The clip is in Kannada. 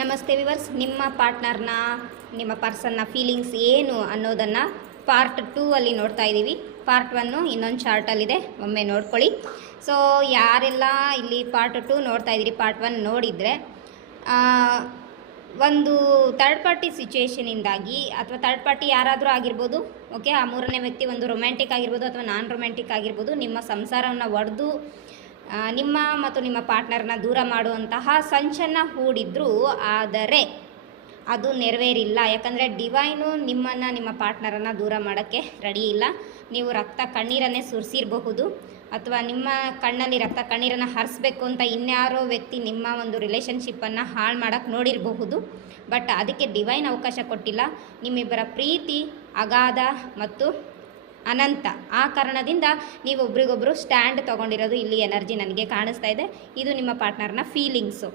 ನಮಸ್ತೆ ವಿವರ್ಸ್, ನಿಮ್ಮ ಪಾರ್ಟ್ನರ್ನ, ನಿಮ್ಮ ಪರ್ಸನ್ನ ಫೀಲಿಂಗ್ಸ್ ಏನು ಅನ್ನೋದನ್ನು ಪಾರ್ಟ್ 2 ಅಲ್ಲಿ ನೋಡ್ತಾ ಇದ್ದೀವಿ. ಪಾರ್ಟ್ 1 ಇನ್ನೊಂದು ಚಾರ್ಟಲ್ಲಿದೆ, ಒಮ್ಮೆ ನೋಡ್ಕೊಳ್ಳಿ. ಸೊ ಯಾರೆಲ್ಲ ಇಲ್ಲಿ ಪಾರ್ಟ್ 2 ನೋಡ್ತಾ ಇದ್ದೀರಿ, ಪಾರ್ಟ್ 1 ನೋಡಿದರೆ ಒಂದು ಥರ್ಡ್ ಪಾರ್ಟಿ ಸಿಚುವೇಷನಿಂದಾಗಿ ಅಥವಾ ಥರ್ಡ್ ಪಾರ್ಟಿ ಯಾರಾದರೂ ಆಗಿರ್ಬೋದು, ಓಕೆ, ಆ ಮೂರನೇ ವ್ಯಕ್ತಿ ಒಂದು ರೊಮ್ಯಾಂಟಿಕ್ ಆಗಿರ್ಬೋದು ಅಥವಾ ನಾನ್ ರೊಮ್ಯಾಂಟಿಕ್ ಆಗಿರ್ಬೋದು, ನಿಮ್ಮ ಸಂಸಾರವನ್ನು ಒಡೆದು ನಿಮ್ಮ ಮತ್ತು ನಿಮ್ಮ ಪಾರ್ಟ್ನರ್ನ ದೂರ ಮಾಡುವಂತಹ ಸಂಚನ್ನು ಹೂಡಿದ್ರು, ಆದರೆ ಅದು ನೆರವೇರಿಲ್ಲ. ಯಾಕಂದರೆ ಡಿವೈನು ನಿಮ್ಮನ್ನು, ನಿಮ್ಮ ಪಾರ್ಟ್ನರನ್ನು ದೂರ ಮಾಡೋಕ್ಕೆ ರೆಡಿ ಇಲ್ಲ. ನೀವು ರಕ್ತ ಕಣ್ಣೀರನ್ನೇ ಸುರಿಸಿರಬಹುದು ಅಥವಾ ನಿಮ್ಮ ಕಣ್ಣಲ್ಲಿ ರಕ್ತ ಕಣ್ಣೀರನ್ನು ಹರಿಸ್ಬೇಕು ಅಂತ ಇನ್ಯಾರೋ ವ್ಯಕ್ತಿ ನಿಮ್ಮ ಒಂದು ರಿಲೇಷನ್ಶಿಪ್ಪನ್ನು ಹಾಳು ಮಾಡೋಕ್ಕೆ ನೋಡಿರಬಹುದು. ಬಟ್ ಅದಕ್ಕೆ ಡಿವೈನ್ ಅವಕಾಶ ಕೊಟ್ಟಿಲ್ಲ. ನಿಮ್ಮಿಬ್ಬರ ಪ್ರೀತಿ ಅಗಾಧ ಮತ್ತು ಅನಂತ. ಆ ಕಾರಣದಿಂದ ನೀವು ಒಬ್ರಿಗೊಬ್ಬರು ಸ್ಟ್ಯಾಂಡ್ ತೊಗೊಂಡಿರೋದು ಇಲ್ಲಿ ಎನರ್ಜಿ ನನಗೆ ಕಾಣಿಸ್ತಾ ಇದೆ. ಇದು ನಿಮ್ಮ ಪಾರ್ಟ್ನರ್ನ ಫೀಲಿಂಗ್ಸು.